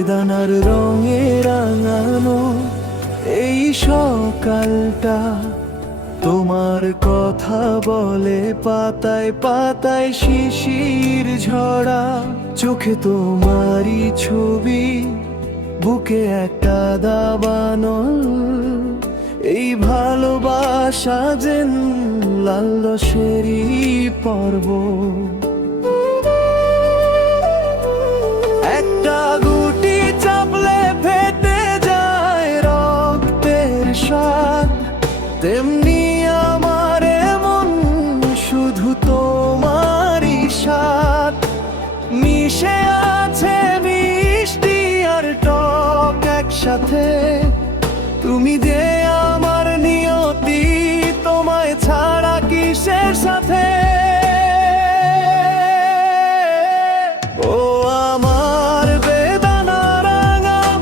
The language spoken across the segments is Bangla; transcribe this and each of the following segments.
বেদানার রঙে রাঙানো এই সকালটা। তোমার কথা বলে পাতায় পাতায় শিশির ঝরা। চোখে তোমারই ছবি, বুকে একটা দাবানো এই ভালোবাসা যেন লাল সেরি পর্ব। একসাথে তুমি যে আমার নিয়তি তোমায় ছাড়া কিসের সাথে? ও আমার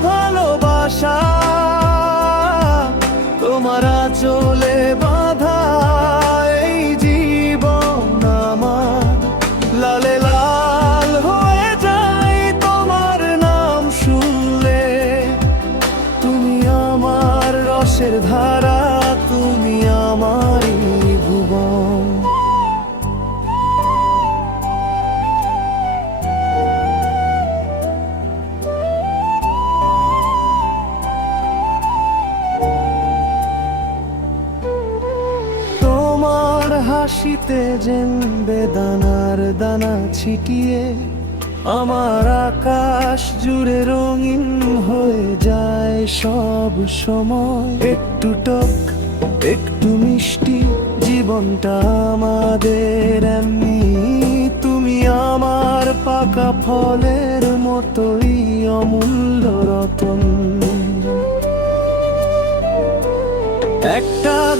ভালোবাসা তোমার চলে ধারা তুমি আমারই ভুবন। তোমার হাসিতে যেন বেদানার দানা ছিটিয়ে আমার আকাশ জুড়ে রঙিন হয়ে যায় সব সময়। একটু টক, একটু মিষ্টি, জীবনটা আমাদের এমনি। তুমি আমার পাকা ফলের মতোই অমূল্য রতন। একটা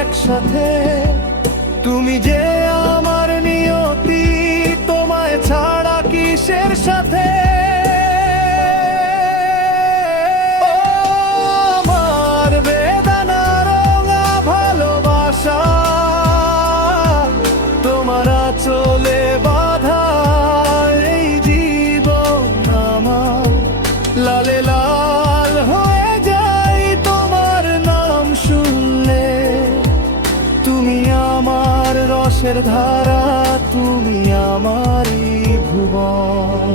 একসাথে। তুমি যে আমার নিয়তি তোমায় ছাড়া কিসের সাথে? রসের ধারা তুমি আমারই ভুবন।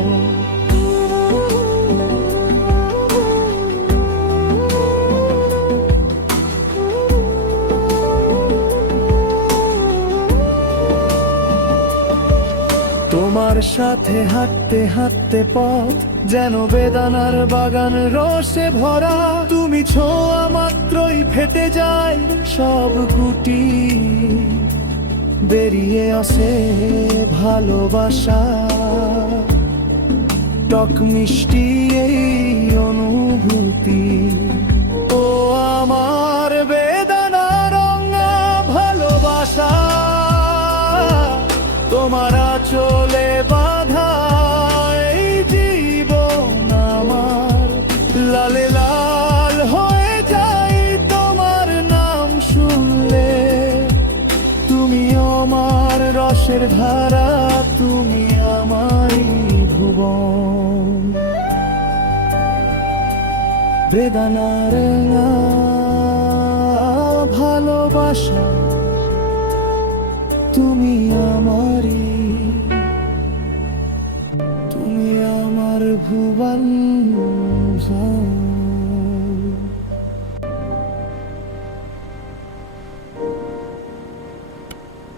তোমার সাথে হাঁটতে হাঁটতে পথ যেন বেদানার বাগান রসে ভরা। তুমি ছোঁয়া মাত্রই ফেটে যায় সব গুটি। বেরিয়ে আসে ভালোবাসা। টক মিষ্টি এই অনুভূতি। ও আমার বেদনা রঙা ভালোবাসা। তোমার চলে আকাশের ধারা তুমি আমায় ভুবন। বেদানার ভালোবাসা তুমি আমারই। তুমি আমার ভুবন